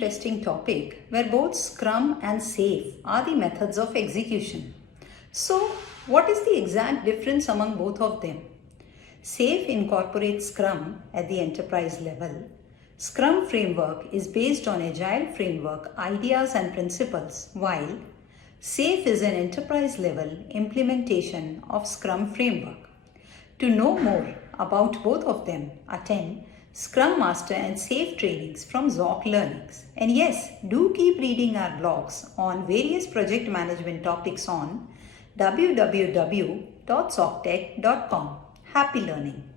interesting topic where both Scrum and SAFe are the methods of execution. So, what is the exact difference among both of them? SAFe incorporates Scrum at the enterprise level. Scrum Framework is based on Agile Framework ideas and principles, while SAFe is an enterprise-level implementation of Scrum Framework. To know more about both of them, attend Scrum Master and SAFe trainings from ZOC Learnings. And yes, do keep reading our blogs on various project management topics on www.zochtech.com. Happy learning!